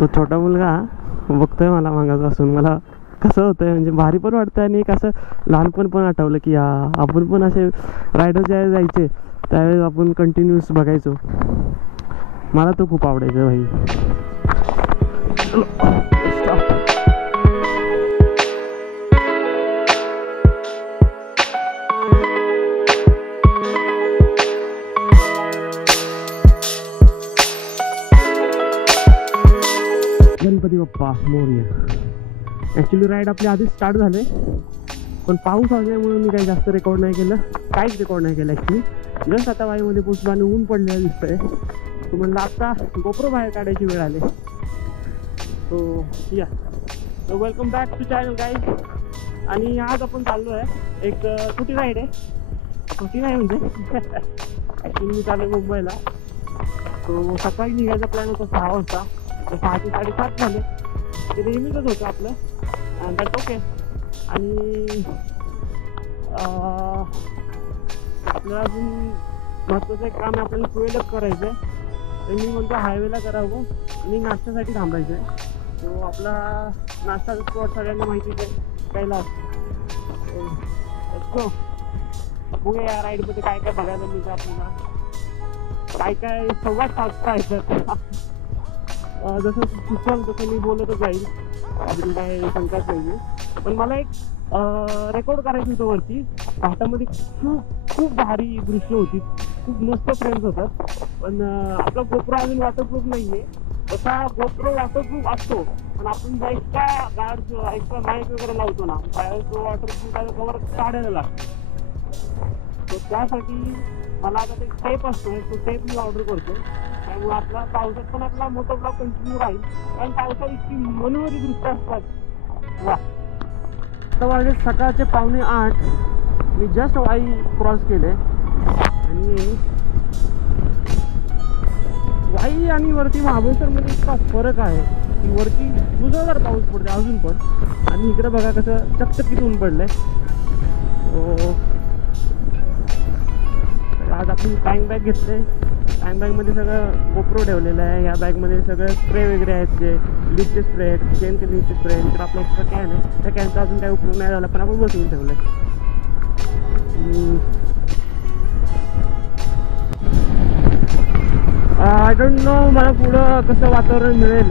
तो छोटा मुलगा बघतोय मला मागापासून. मला कसं होतंय म्हणजे भारी पण वाटतं आणि एक असं लहानपण पण आठवलं की आपण पण असे रायडर ज्यावेळेस जायचे त्यावेळेस आपण कंटिन्यूस बघायचो. मला तो खूप आवडायचा भाई. गणपती बाप्पा मोरया. ॲक्च्युली राईड आपली आधीच स्टार्ट झाले पण पाऊस असल्यामुळे मी काही जास्त रेकॉर्ड नाही केलं, काहीच रेकॉर्ड नाही केलं ॲक्च्युली. जस्ट आता वाईमध्ये पोचलो आणि ऊन पडलेलं दिसतंय. तो म्हणलं आता गोप्रो बाहेर काढायची वेळ आली. So welcome back to channel guys. आणि आज आपण चाललो आहे एक छोटी राईड आहे. छोटी नाही म्हणजे ॲक्च्युली मी चाललो आहे मुंबईला. तो सकाळी निघायचा प्लॅन होता 6 वाजता, 6 ते 7:30 झाले. ते नेहमीच होतं आपलं दॅट ओके. आणि आपल्याला अजून महत्त्वाचं एक काम आहे, आपल्याला ट्वेलअप करायचं आहे. तर मी म्हणतो हायवेला करावं आणि नाश्त्यासाठी थांबायचं आहे. तो आपला नाश्ताचा स्पॉट सगळ्यांना माहितीच आहे, कैलास. बघूया या राईडमध्ये काय काय बघायला मिळतं आपल्याला, काय काय संवाद साधता येतात. जसं सुचल तसं मी बोलतच जाईल, अजून काय शंकाच नाही. पण मला एक रेकॉर्ड करायचं होतं वरती घाटामध्ये. खूप भारी दृश्य होती, खूप मस्त फ्रेम्स होतात. पण आपला गोप्रो अजून वॉटरप्रूफ नाही आहे. तसा गोप्रो वॉटरप्रूफ असतो पण आपण जो एक्स्ट्रा गार्ड एक्स्ट्रा माईक वगैरे लावतो ना त्यावेळेस तो वॉटरप्रूफ कवर काढायला लागतो. तर त्यासाठी मला आता ते टेप असतो, तो टेप मी ऑर्डर करतो. त्यामुळे आपला पावसात पण आपला मोठा ब्लॉग कंटिन्यू राहील. कारण पावसात इतकी मनोहरी दृश्य असतात. वा. तर माझे सकाळचे 7:45 मी जस्ट वाई क्रॉस केले. आणि वाई आणि वरती महाबळेश्वरमध्ये इतका फरक आहे की वरती मुसळधार पाऊस पडते अजून पण, आणि इकडे बघा कसं चकचकीत ऊन पडलंय. आज आपण टँक बॅग घेतले. टँक बॅगमध्ये सगळं गोप्रो ठेवलेलं आहे. ह्या बॅगमध्ये सगळं स्प्रे वगैरे आहेत, जे लिपचे स्प्रे आहेत, चेन क्लिनचे स्प्रे. तर आपला एक्स्ट्रा कॅन आहे, त्या कॅनचा अजून काही उपयोग नाही झाला पण आपण बसवून ठेवलं आहे. आय डोंट नो मला पुढं कसं वातावरण मिळेल,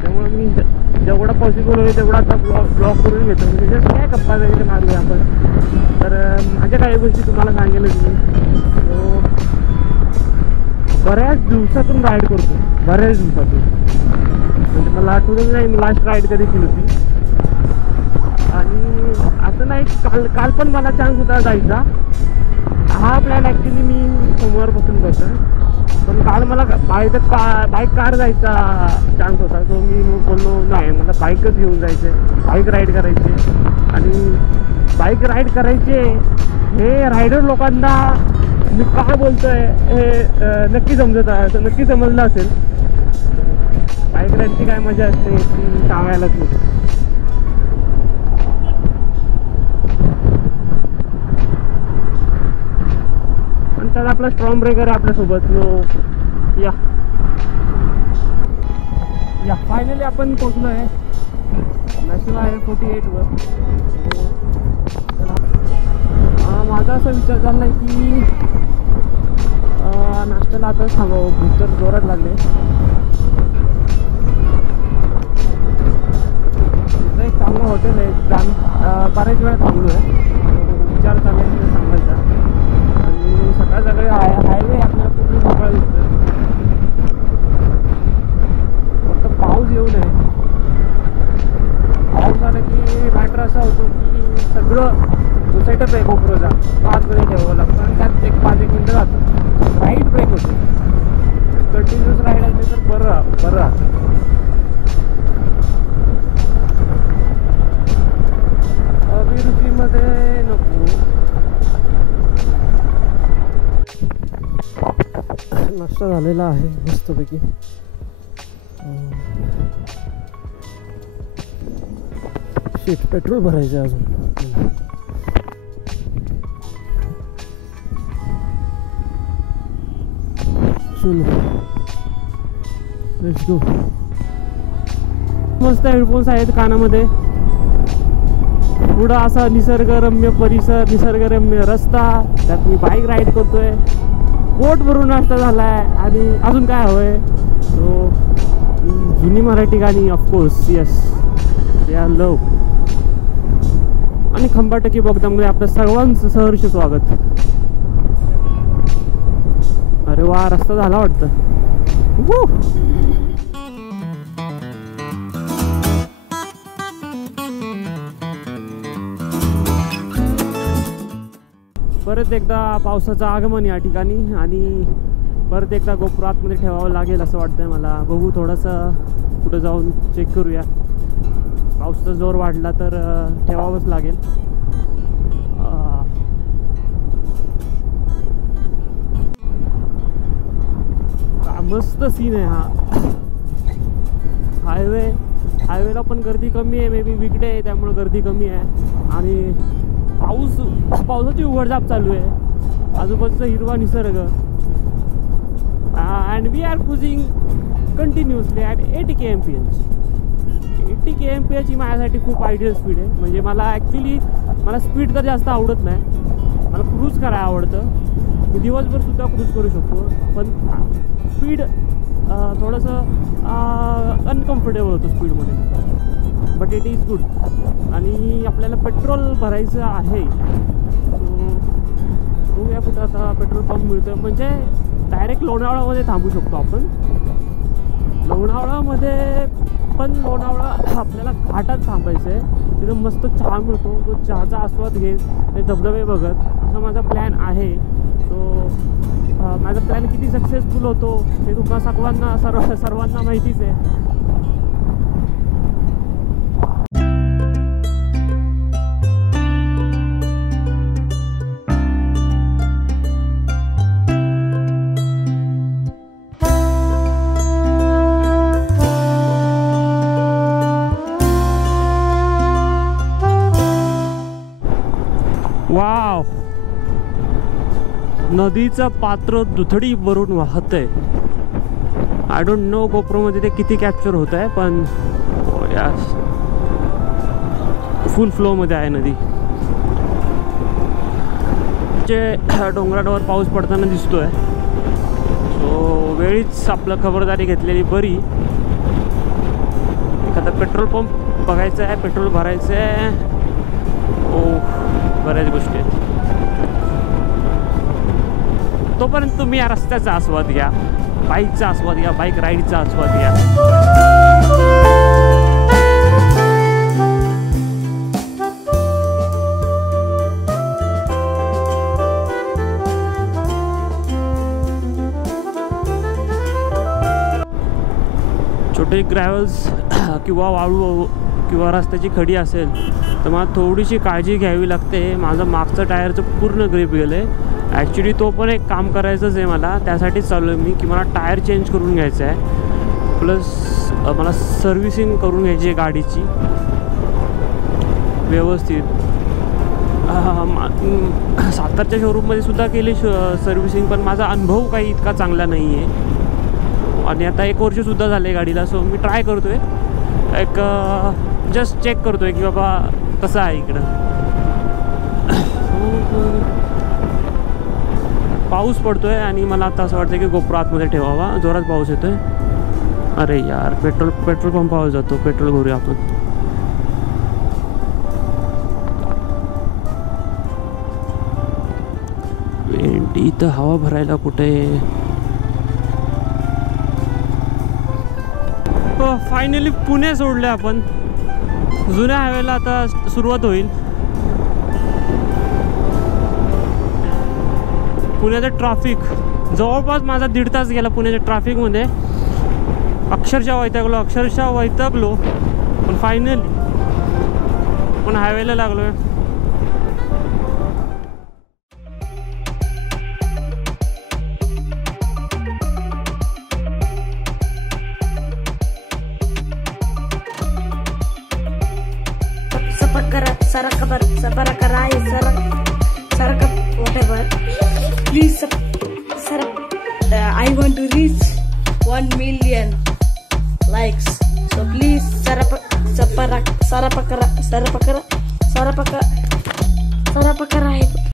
त्यामुळे मी जेवढा पॉसिबल होईल तेवढा आता ब्लॉग करून घेतो. म्हणजे जस्ट काय गप्पा वगैरे मारूया आपण. तर माझ्या काही गोष्टी तुम्हाला सांगेलच मी. बऱ्याच दिवसातून राईड करतो, बऱ्याच दिवसातून. म्हणजे मला आठवतच नाही मी लास्ट राईड कधी केली होती. आणि असं नाही, काल पण मला चान्स होता जायचा. हा प्लॅन ॲक्च्युली मी सोमवारपासून करतो. पण काल मला बाईक कार जायचा चान्स होता. तो मी बोललो नाही, मला बाईकच घेऊन जायचे, बाईक राईड करायचे. आणि बाईक राईड करायचे हे रायडर लोकांना मी काय बोलतोय हे नक्की नक्की समजलं असेल. बाईक राईडची काय मजा असते ती सांगायलाच नाही. पण त्यात आपला स्ट्रॉंग ब्रेकर आहे आपल्यासोबत. या फायनली आपण पोचलो आहे नॅशनल हायवे 48 वर. माझा असा विचार चालला आहे की नाश्त्याला आता थांबावं, भूक तर जोरात लागले. इथं एक चांगलं हॉटेल आहे, बऱ्याच वेळा थांबलो आहे. विचार चालला आहे थांबायचा. आणि सकाळी हायवे आपल्याला पूर्ण मोकळा दिसतोय. फक्त पाऊस येऊ नये. पाऊस आला की मॅटर असा होतो की सगळं जो सेटअप आहे गोप्रोचा तो आतमध्ये ठेवावं लागतं आणि त्यात एक 5-1 मिनटं जातं. राईड ब्रेक होते. कंटिन्युअस राईड असेल तर बरं राहतं. अभिरुचीमध्ये नको. नाश्ता झालेला आहे मस्तपैकी. शीट पेट्रोल भरायचं अजून. चलो लेट्स गो. मस्त हेडफोन्स आहेत कानामध्ये. पुढं असा निसर्गरम्य परिसर, निसर्गरम्य रस्ता, त्यात मी बाईक राईड करतोय. पोट भरून नाश्ता झालाय आणि अजून काय हवंय. सो जुनी मराठी गाणी ऑफकोर्स, येस दे आर लव. आणि खंबाटकी बोगद्यामध्ये आपलं सर्वांचं सहर्ष स्वागत. अरे वा, रस्ता झाला वाटतं. परत एकदा पावसाचं आगमन या ठिकाणी आणि परत एकदा गोप्रो आतमध्ये ठेवावं लागेल असं वाटतंय मला. बघू थोडंसं पुढे जाऊन चेक करूया. पावसाचा जोर वाढला तर ठेवावंच लागेल. मस्त सीन आहे हा. हायवेला पण गर्दी कमी आहे. मे बी वीकडे आहे त्यामुळे गर्दी कमी आहे. आणि पावसाची उघडझाप चालू आहे. आजूबाजूचा हिरवा निसर्ग. And we are cruising continuously at 80 kmph. 80 kmph ही माझ्यासाठी खूप आयडियल स्पीड आहे. म्हणजे मला स्पीड तर जास्त आवडत नाही. मला क्रूज करायला आवडतं. मी दिवसभरसुद्धा क्रूज करू शकतो. पण स्पीड थोडंसं अनकम्फर्टेबल होतं स्पीडमध्ये. But it is good. आणि आपल्याला पेट्रोल भरायचं आहे. सो बघूया कुठं आता पेट्रोल पंप मिळतो. म्हणजे डायरेक्ट लोणावळामध्ये थांबू शकतो आपण. लोणावळामध्ये पण आपल्याला घाटात थांबायचं आहे. तिथं मस्त चहा मिळतो. तो चहाचा आस्वाद घेत ते धबधबे बघत असा माझा प्लॅन आहे. सो माझा प्लॅन किती सक्सेसफुल होतो हे तुम्हाला सर्वांना माहितीच आहे. वाव, नदीचं पात्र दुथडी वरून वाहतंय. आय डोंट नो गोप्रोमध्ये ते किती कॅप्चर होत आहे, पण फुल फ्लोमध्ये आहे नदी. जे डोंगरावर पाऊस पडताना दिसतोय. सो वेळीच आपलं खबरदारी घेतलेली बरी. एखादा पेट्रोल पंप बघायचा आहे, पेट्रोल भरायचं आहे. बऱ्याच गोष्टी आहेत. तोपर्यंत तुम्ही या रस्त्याचा आस्वाद घ्या, बाईकचा आस्वाद घ्या, बाईक राईडचा आस्वाद घ्या. छोटे ग्रॅव्हल्स किंवा वाळू किंवा रस्त्याची खडी असेल तर मला थोडीशी काळजी घ्यावी लागते. माझं मागचं टायरचं पूर्ण ग्रीप गेलं आहे. ॲक्च्युली तो पण एक काम करायचंच आहे मला. त्यासाठीच चालू आहे मी की मला टायर चेंज करून घ्यायचं आहे. प्लस मला सर्व्हिसिंग करून घ्यायची आहे गाडीची व्यवस्थित. सातारच्या शोरूममध्ये सुद्धा केली सर्व्हिसिंग, पण माझा अनुभव काही इतका चांगला नाही आहे. आणि आता 1 वर्षसुद्धा झालं आहे गाडीला. सो मी ट्राय करतो आहे, एक जस्ट चेक करतो आहे की बाबा कसं आहे इकडं. पाऊस पडतो आहे आणि मला आता असं वाटतं की गोप्रो आतमध्ये ठेवावा. जोरात पाऊस येतो आहे. अरे यार, पेट्रोल पंपावर जातो, पेट्रोल भरूया आपण. इथं हवा भरायला कुठे. फायनली पुणे सोडले आपण. जुन्या हायवेला आता सुरुवात होईल. पुण्याचं ट्रॅफिक जवळपास माझा 1.5 तास गेला पुण्याच्या ट्रॅफिकमध्ये. अक्षरशः वैतागलो. पण फायनली पण हायवेला लागलो आहे. Please, I want to reach 1 million likes. So please, सारा प्रकार आहे.